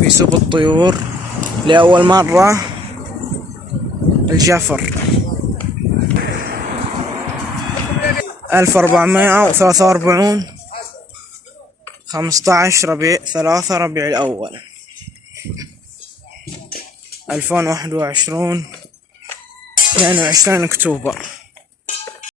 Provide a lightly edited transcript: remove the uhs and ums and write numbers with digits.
في سوق الطيور لأول مرة الجفر 1443 15 ربيع 3 ربيع الأول 2021 22 أكتوبر.